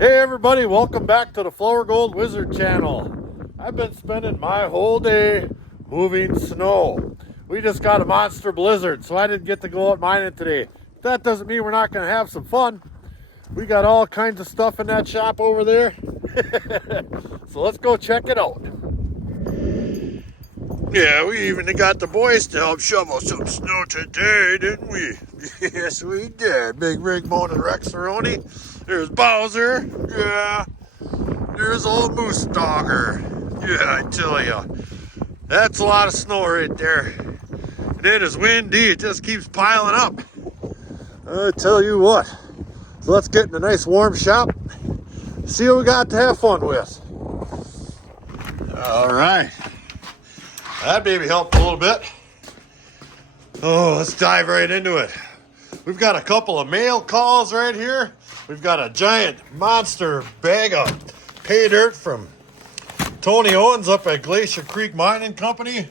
Hey everybody, welcome back to the Flourgoldwizards channel. I've been spending my whole day moving snow. We just got a monster blizzard, so I didn't get to go out mining today. That doesn't mean we're not going to have some fun. We got all kinds of stuff in that shop over there. So let's go check it out. Yeah, we even got the boys to help shovel some snow today, didn't we? Yes, we did. Big Rig, Moan, and Rexaroni. There's Bowser. Yeah. There's old Moose Dogger. Yeah, I tell ya. That's a lot of snow right there. And it is windy. It just keeps piling up. I tell you what. So let's get in a nice warm shop. See what we got to have fun with. All right. That baby helped a little bit. Oh, let's dive right into it. We've got a couple of mail calls right here. We've got a giant monster bag of pay dirt from Tony Owens up at Glacier Creek Mining Company.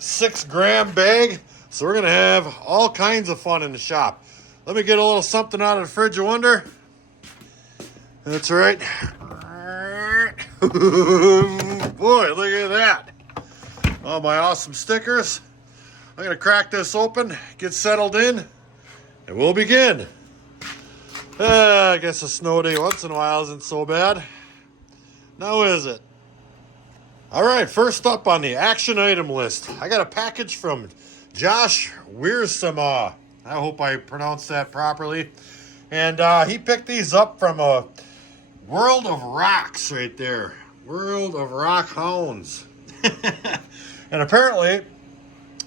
6-gram bag. So we're gonna have all kinds of fun in the shop. Let me get a little something out of the fridge of wonder. That's right. Boy, look at that. All my awesome stickers. I'm gonna crack this open, get settled in, and we'll begin. I guess a snow day once in a while isn't so bad. Now is it? All right, first up on the action item list, I got a package from Josh Wiersema. I hope I pronounced that properly. And he picked these up from a World of Rocks right there. World of Rock Hounds. And apparently,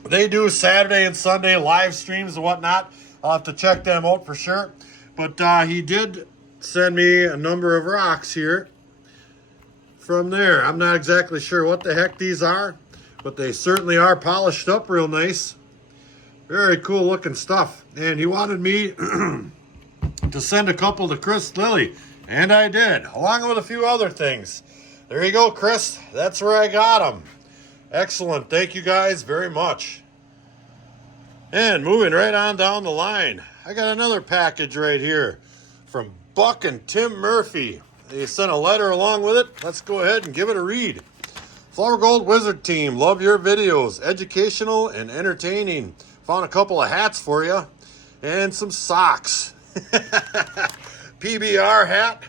they do Saturday and Sunday live streams and whatnot. I'll have to check them out for sure. But he did send me a number of rocks here from there. I'm not exactly sure what the heck these are, but they certainly are polished up real nice. Very cool looking stuff. And he wanted me to send a couple to Chris Lilly, and I did, along with a few other things. There you go, Chris. That's where I got them. Excellent. Thank you guys very much. And moving right on down the line, I got another package right here from Buck and Tim Murphy. They sent a letter along with it. Let's go ahead and give it a read. Flourgoldwizard team, love your videos. Educational and entertaining. Found a couple of hats for you and some socks. PBR hat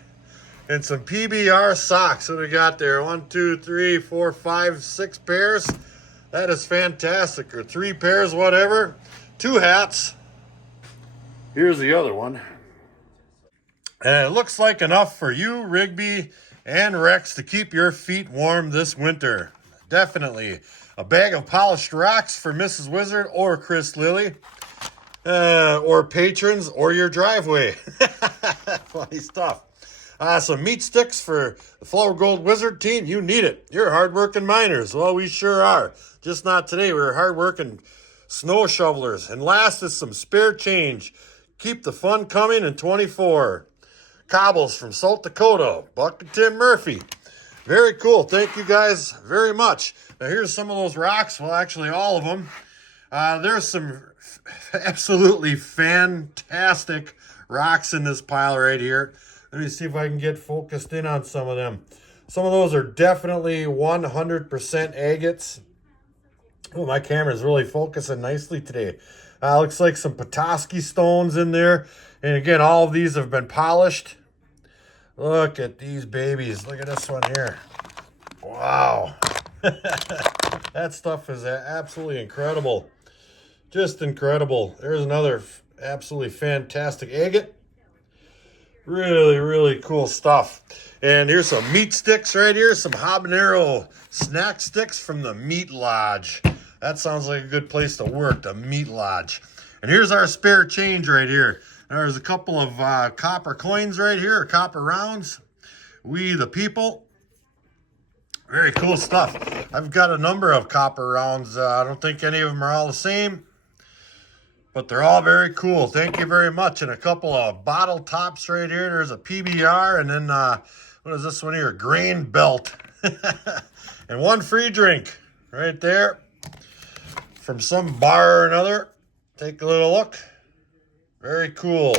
and some PBR socks. What do we got there? 1, 2, 3, 4, 5, 6 pairs. That is fantastic. Or 3 pairs, whatever. 2 hats. Here's the other one. And it looks like enough for you, Rigby, and Rex to keep your feet warm this winter. Definitely. A bag of polished rocks for Mrs. Wizard or Chris Lilly. Or patrons, or your driveway. Funny stuff. Some meat sticks for the Flourgoldwizard team. You need it. You're hardworking miners. Well, we sure are. Just not today. We're hardworking snow shovelers. And last is some spare change. Keep the fun coming in 24. Cobbles from South Dakota. Buck and Tim Murphy. Very cool. Thank you guys very much. Now here's some of those rocks. Well, actually all of them. There's some absolutely fantastic rocks in this pile right here. Let me see if I can get focused in on some of them. Some of those are definitely 100% agates. Oh, my camera's really focusing nicely today. Looks like some Petoskey stones in there. And again, all of these have been polished. Look at these babies. Look at this one here. Wow. That stuff is absolutely incredible. Just incredible. There's another absolutely fantastic agate. Really, really cool stuff. And here's some meat sticks right here. Some habanero snack sticks from the Meat Lodge. That sounds like a good place to work, the Meat Lodge. And here's our spare change right here. There's a couple of copper coins right here, or copper rounds. We the people. Very cool stuff. I've got a number of copper rounds. I don't think any of them are all the same, but they're all very cool. Thank you very much. And a couple of bottle tops right here. There's a PBR, and then what is this one here? Grain belt. And 1 free drink right there from some bar or another. Take a little look. Very cool.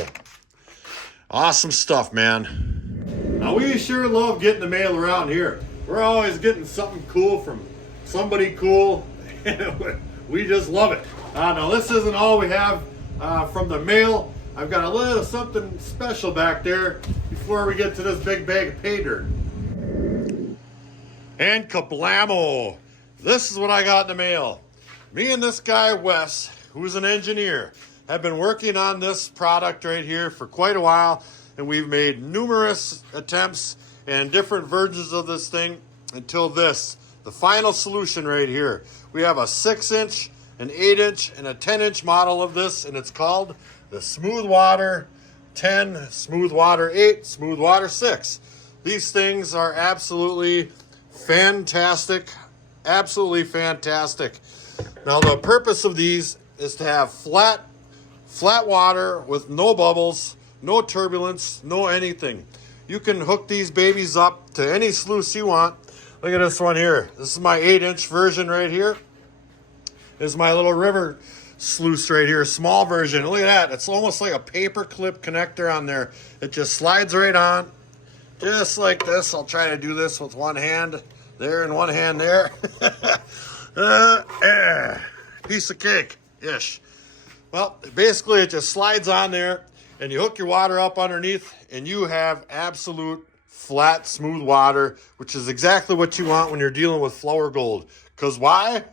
Awesome stuff, man. Now we sure love getting the mail around here. We're always getting something cool from somebody cool. We just love it. Now this isn't all we have from the mail. I've got a little something special back there before we get to this big bag of pay dirt. And kablamo! This is what I got in the mail. Me and this guy, Wes, who's an engineer, have been working on this product right here for quite a while, and we've made numerous attempts and different versions of this thing until this, the final solution right here. We have a 6-inch, an 8-inch, and a 10-inch model of this, and it's called the Smooth Water 10, Smooth Water 8, Smooth Water 6. These things are absolutely fantastic, absolutely fantastic. Now the purpose of these is to have flat water with no bubbles, no turbulence, no anything. You can hook these babies up to any sluice you want. Look at this one here. This is my 8-inch version right here. This is my little river sluice right here, small version. Look at that. It's almost like a paper clip connector on there. It just slides right on, just like this. I'll try to do this with one hand there and one hand there. Piece of cake-ish. Well, basically it just slides on there, and you hook your water up underneath, and you have absolute flat, smooth water, which is exactly what you want when you're dealing with Flourgold. Because why?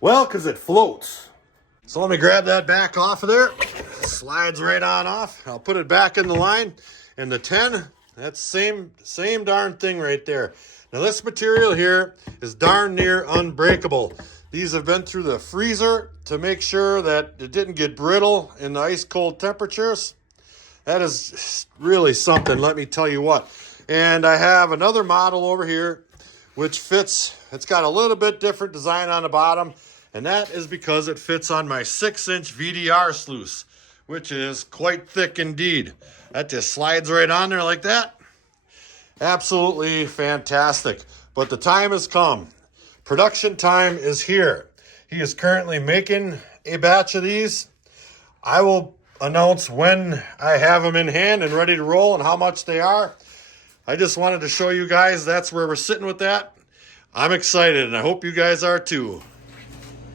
Well, because it floats. So let me grab that back off of there. Slides right on off. I'll put it back in the line. And the 10, that's same darn thing right there. Now this material here is darn near unbreakable. These have been through the freezer to make sure that it didn't get brittle in the ice cold temperatures. That is really something, let me tell you what. And I have another model over here which fits. It's got a little bit different design on the bottom, and that is because it fits on my 6-inch VDR sluice, which is quite thick indeed. That just slides right on there like that. Absolutely fantastic. But the time has come. Production time is here. He is currently making a batch of these. I will announce when I have them in hand and ready to roll and how much they are. I just wanted to show you guys that's where we're sitting with that. I'm excited, and I hope you guys are too.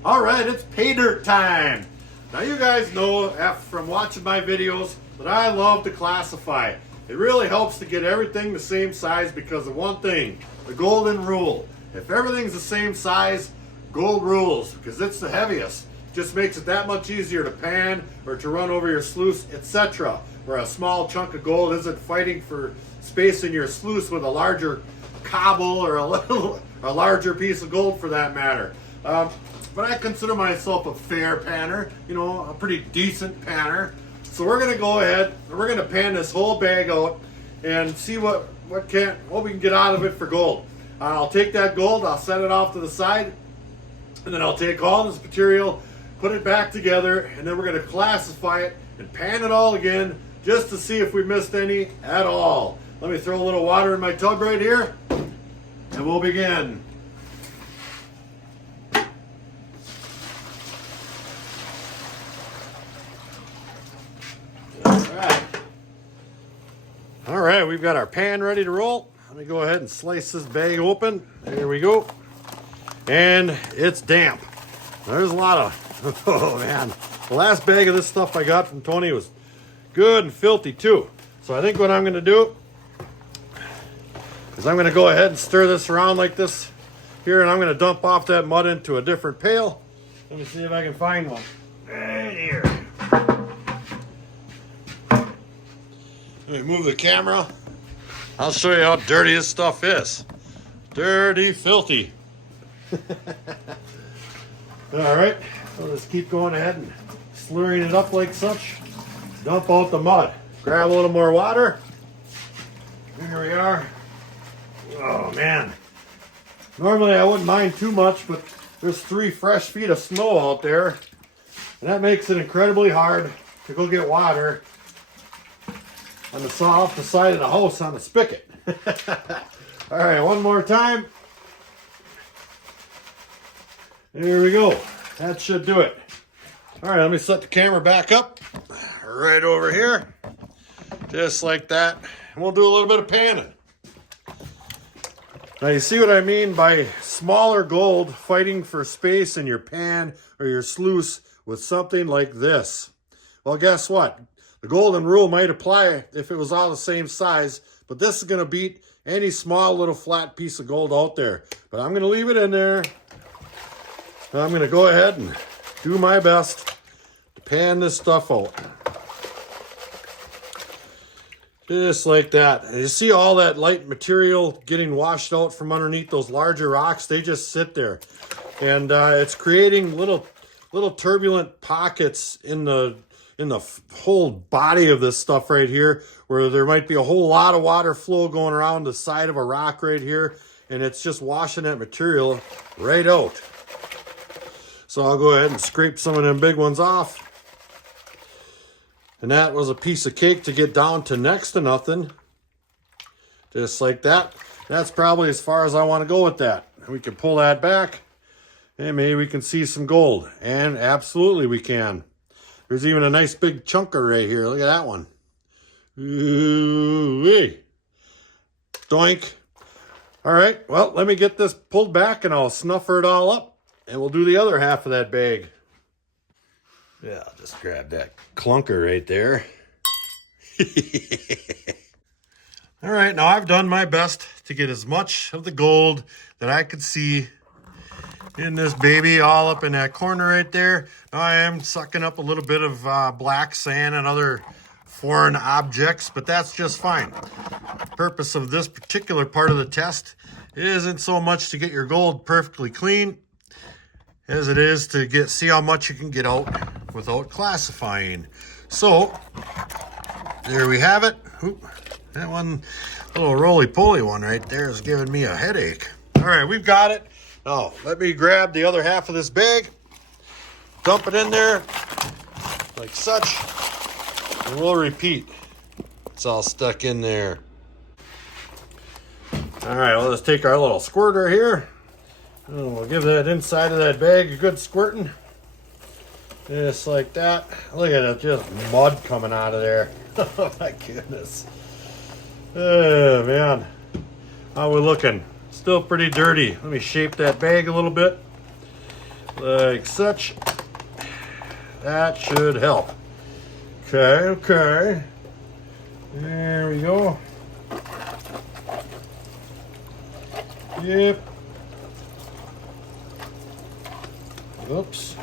All right, it's pay dirt time. Now you guys know from watching my videos that I love to classify. It really helps to get everything the same size because of one thing, the golden rule. If everything's the same size, gold rules, because it's the heaviest. Just makes it that much easier to pan or to run over your sluice, etc. Where a small chunk of gold isn't fighting for space in your sluice with a larger cobble or a larger piece of gold for that matter. But I consider myself a fair panner, you know, a pretty decent panner. So we're gonna go ahead and we're gonna pan this whole bag out and see what we can get out of it for gold. I'll take that gold, I'll set it off to the side, and then I'll take all this material, put it back together, and then we're gonna classify it and pan it all again just to see if we missed any at all. Let me throw a little water in my tub right here, and we'll begin. All right, we've got our pan ready to roll. Let me go ahead and slice this bag open. There we go. And it's damp. There's a lot of, oh man. The last bag of this stuff I got from Tony was good and filthy too. So I think what I'm gonna do is I'm gonna go ahead and stir this around like this here, and I'm gonna dump off that mud into a different pail. Let me see if I can find one. Right here. Let me move the camera. I'll show you how dirty this stuff is. Dirty, filthy. All right, so let's keep going ahead and slurring it up like such. Dump out the mud. Grab a little more water. Here we are. Oh man. Normally I wouldn't mind too much, but there's 3 fresh feet of snow out there. And that makes it incredibly hard to go get water on the off the side of the house on the spigot. All right, one more time. There we go. That should do it. All right, let me set the camera back up right over here. Just like that. and we'll do a little bit of panning. Now you see what I mean by smaller gold fighting for space in your pan or your sluice with something like this. Well, guess what? The golden rule might apply if it was all the same size, but this is going to beat any small little flat piece of gold out there. But I'm going to leave it in there. I'm going to go ahead and do my best to pan this stuff out. Just like that. And you see all that light material getting washed out from underneath those larger rocks? They just sit there. And it's creating little turbulent pockets in the whole body of this stuff right here, where there might be a whole lot of water flow going around the side of a rock right here, and it's just washing that material right out. So I'll go ahead and scrape some of them big ones off. And that was a piece of cake to get down to next to nothing. Just like that. That's probably as far as I want to go with that. We can pull that back, and maybe we can see some gold. And absolutely we can. There's even a nice big chunker right here. Look at that one. Ooh-wee. Doink. All right, well, let me get this pulled back and I'll snuffer it all up, and we'll do the other half of that bag. Yeah, I'll just grab that clunker right there. All right, now I've done my best to get as much of the gold that I could see in this baby, all up in that corner right there. Now I am sucking up a little bit of black sand and other foreign objects, but that's just fine. The purpose of this particular part of the test isn't so much to get your gold perfectly clean as it is to see how much you can get out without classifying. So there we have it. Oop, that one little roly-poly one right there is giving me a headache. All right, we've got it. Now let me grab the other half of this bag, dump it in there like such, and we'll repeat. It's all stuck in there. All right, well, let's take our little squirter here. And we'll give that inside of that bag a good squirting. Just like that. Look at it, just mud coming out of there. Oh my goodness. Oh man. How are we looking? Still pretty dirty. Let me shape that bag a little bit. Like such. That should help. Okay. There we go. Yep. Oops.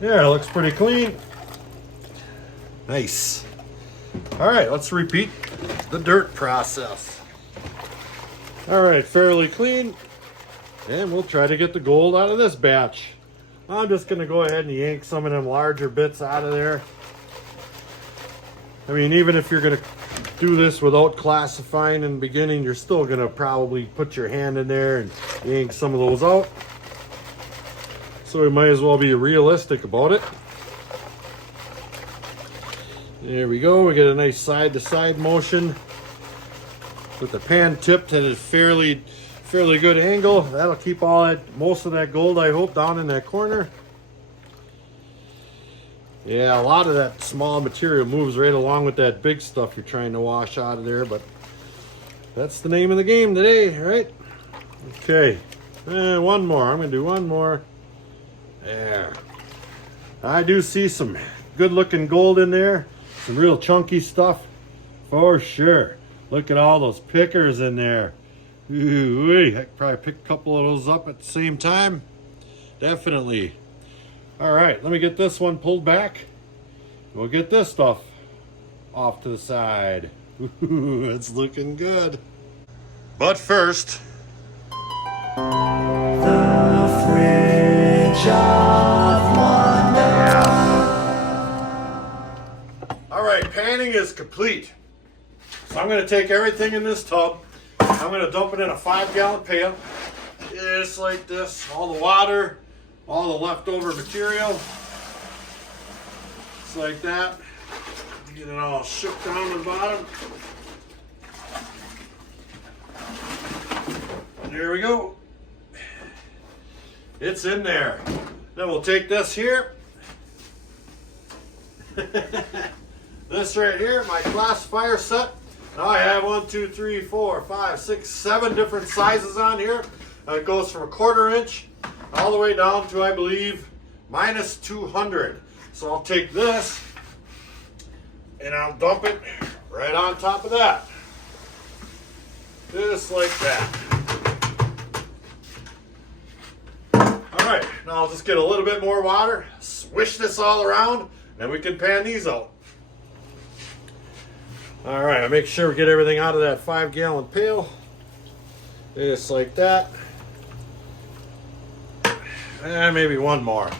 Yeah, it looks pretty clean. Nice. All right, let's repeat the dirt process. All right, fairly clean. And we'll try to get the gold out of this batch. I'm just going to go ahead and yank some of them larger bits out of there. I mean, even if you're going to do this without classifying in the beginning, you're still going to probably put your hand in there and yank some of those out. So we might as well be realistic about it. There we go. We get a nice side-to-side motion with the pan tipped at a fairly good angle. That'll keep most of that gold, I hope, down in that corner. Yeah, a lot of that small material moves right along with that big stuff you're trying to wash out of there, but that's the name of the game today, right? Okay, and one more. I'm going to do one more. There. I do see some good looking gold in there. Some real chunky stuff for sure. Look at all those pickers in there. Ooh, I could probably pick a couple of those up at the same time. Definitely. All right, let me get this one pulled back. We'll get this stuff off to the side. Ooh, it's looking good. But first, the fridge of wonder. All right, panning is complete. So I'm going to take everything in this tub. I'm going to dump it in a 5-gallon pail. Just like this. All the water, all the leftover material. Just like that. Get it all shook down to the bottom. There we go. It's in there. Then we'll take this here. This right here, my classifier set. Now I have 1, 2, 3, 4, 5, 6, 7 different sizes on here. It goes from a 1/4 inch all the way down to, I believe, minus 200. So I'll take this and I'll dump it right on top of that. Just like that. All right, now I'll just get a little bit more water, swish this all around, and we can pan these out. All right, I'll make sure we get everything out of that 5-gallon pail. Just like that. And maybe one more,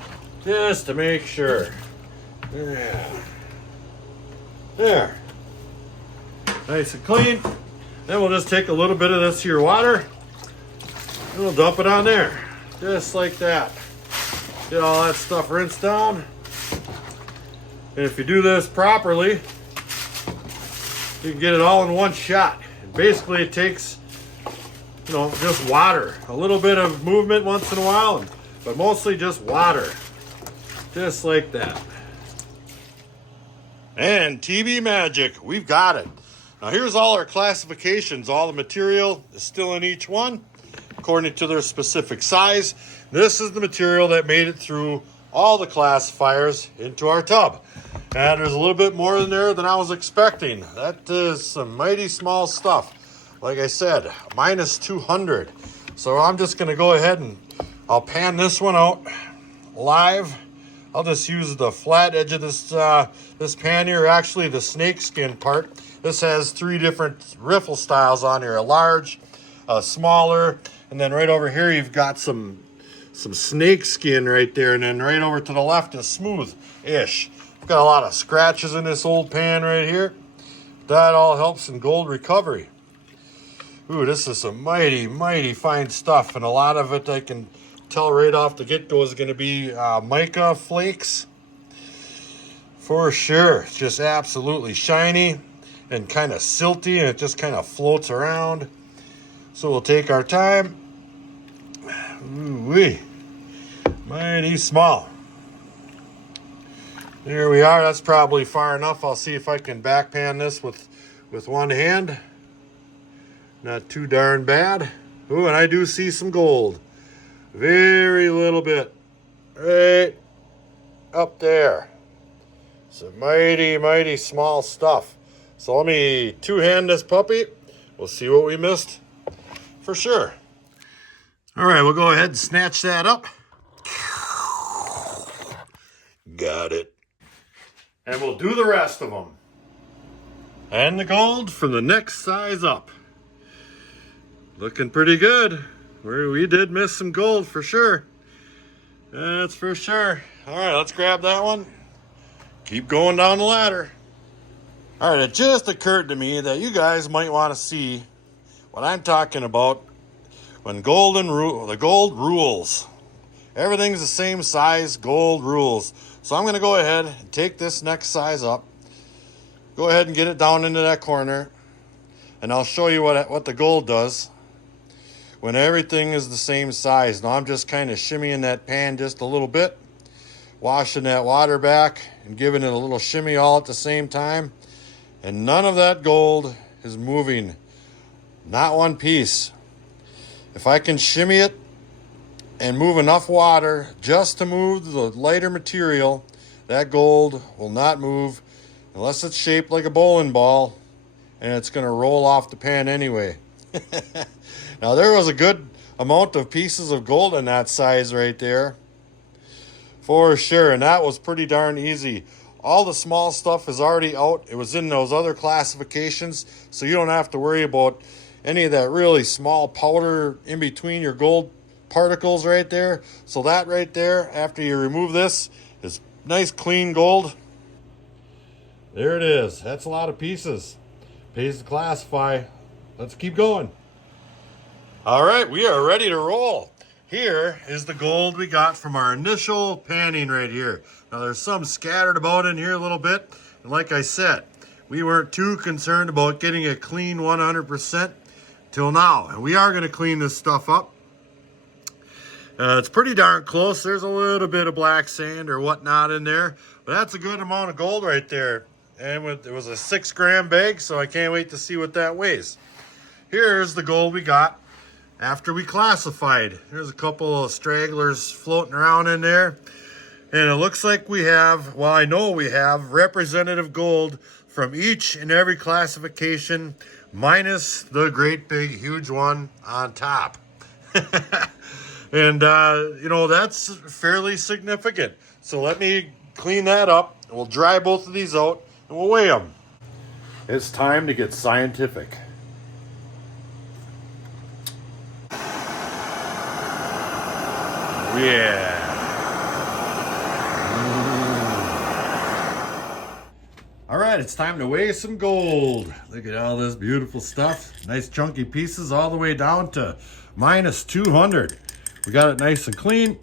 just to make sure. Yeah. There. Nice and clean. Then we'll just take a little bit of this here water and we'll dump it on there. Just like that. Get all that stuff rinsed down. And if you do this properly, you can get it all in one shot. And basically it takes, just water. A little bit of movement once in a while, but mostly just water. Just like that. And TB Magic, we've got it. Now here's all our classifications. All the material is still in each one, according to their specific size. This is the material that made it through all the classifiers into our tub. And there's a little bit more in there than I was expecting. That is some mighty small stuff. Like I said, minus 200. So I'm just gonna go ahead and I'll pan this one out live. I'll just use the flat edge of this pan here, actually the snake skin part. This has 3 different riffle styles on here, a large, a smaller, and then right over here you've got some snake skin right there, and then right over to the left is smooth-ish. I've got a lot of scratches in this old pan right here. That all helps in gold recovery. Ooh, this is some mighty, mighty fine stuff, and a lot of it I can tell right off the get-go is going to be mica flakes. For sure. It's just absolutely shiny and kind of silty, and it just kind of floats around. So we'll take our time. Ooh-wee. Mighty small. There we are. That's probably far enough. I'll see if I can back pan this with one hand. Not too darn bad. Ooh, and I do see some gold. Very little bit. Right up there. Some mighty, mighty small stuff. So let me two-hand this puppy. We'll see what we missed for sure. All right, we'll go ahead and snatch that up. Got it. And we'll do the rest of them. And the gold from the next size up. Looking pretty good. We did miss some gold for sure. That's for sure. All right, let's grab that one. Keep going down the ladder. All right, it just occurred to me that you guys might want to see what I'm talking about when the gold rules. Everything's the same size, gold rules. So I'm going to go ahead and take this next size up. Go ahead and get it down into that corner. And I'll show you what the gold does when everything is the same size. Now I'm just kind of shimmying that pan just a little bit, washing that water back and giving it a little shimmy all at the same time. And none of that gold is moving. Not one piece. If I can shimmy it and move enough water just to move the lighter material, that gold will not move unless it's shaped like a bowling ball, and it's going to roll off the pan anyway. Now there was a good amount of pieces of gold in that size right there. For sure, and that was pretty darn easy. All the small stuff is already out. It was in those other classifications, so you don't have to worry about any of that really small powder in between your gold particles right there. So that right there, after you remove this, is nice clean gold. There it is. That's a lot of pieces. Pays to classify. Let's keep going. All right, we are ready to roll. Here is the gold we got from our initial panning right here. Now there's some scattered about in here a little bit. And like I said, we weren't too concerned about getting it clean 100% till now. And we are going to clean this stuff up. It's pretty darn close. There's a little bit of black sand or whatnot in there. But that's a good amount of gold right there. and it was a 6 gram bag, so I can't wait to see what that weighs. Here's the gold we got after we classified. There's a couple of stragglers floating around in there. And it looks like we have, well, I know we have representative gold from each and every classification, minus the great big huge one on top. And, you know, that's fairly significant. So let me clean that up. We'll dry both of these out and we'll weigh them. It's time to get scientific. Yeah. All right, it's time to weigh some gold. Look at all this beautiful stuff. Nice chunky pieces all the way down to minus 200. We got it nice and clean.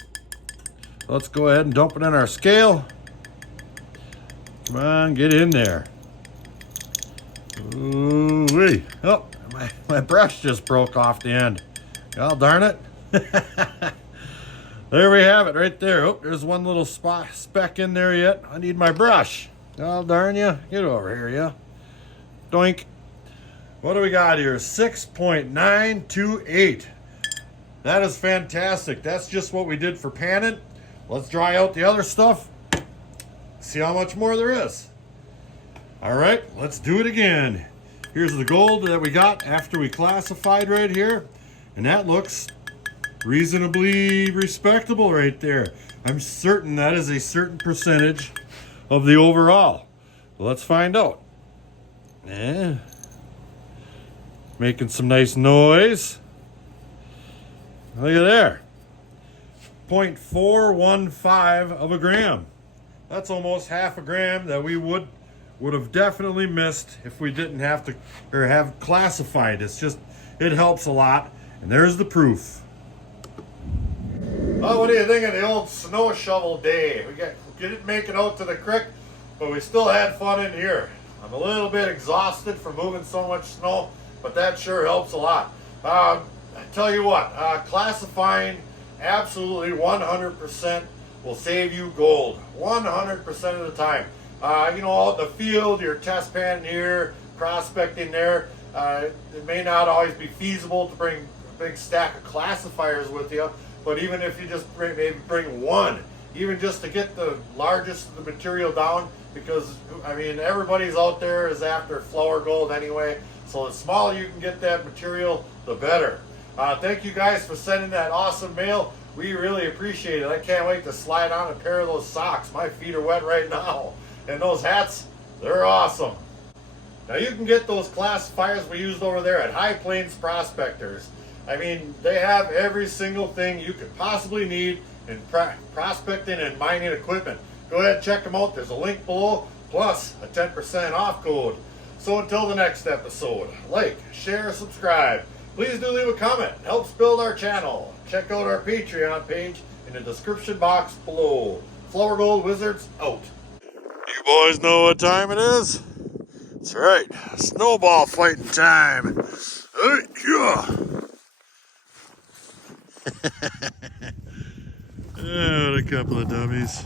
Let's go ahead and dump it in our scale. Come on, get in there. Ooh-wee. Oh, my brush just broke off the end. God darn it. There we have it right there. Oh, there's one little speck in there yet. I need my brush. Oh, darn you. Get over here, yeah. Doink. What do we got here? 6.928. That is fantastic. That's just what we did for panning. Let's dry out the other stuff. See how much more there is. All right, let's do it again. Here's the gold that we got after we classified right here. And that looks reasonably respectable right there. I'm certain that is a certain percentage of the overall. So let's find out. Yeah. Making some nice noise. Look at there. 0.415 of a gram. That's almost half a gram that we would have definitely missed if we didn't have to or have classified. It's just, it helps a lot. And there's the proof. Well, what do you think of the old snow shovel day? We didn't make it out to the creek, but we still had fun in here. I'm a little bit exhausted from moving so much snow, but that sure helps a lot. I tell you what, classifying absolutely 100% will save you gold 100% of the time. You know, out in the field, your test pan here, prospecting there, it may not always be feasible to bring a big stack of classifiers with you, but even if you just maybe bring one, even just to get the largest of the material down, because I mean everybody's out there is after flour gold anyway, so the smaller you can get that material, the better. Thank you guys for sending that awesome mail. We really appreciate it. I can't wait to slide on a pair of those socks. My feet are wet right now. And those hats, they're awesome. Now you can get those classifiers we used over there at High Plains Prospectors. I mean, they have every single thing you could possibly need in prospecting and mining equipment. Go ahead and check them out. There's a link below, plus a 10% off code. So until the next episode, like, share, subscribe. Please do leave a comment. It helps build our channel. Check out our Patreon page in the description box below. Flourgoldwizards out. You boys know what time it is? That's right. Snowball fighting time. Yeah. Oh, what a couple of dummies.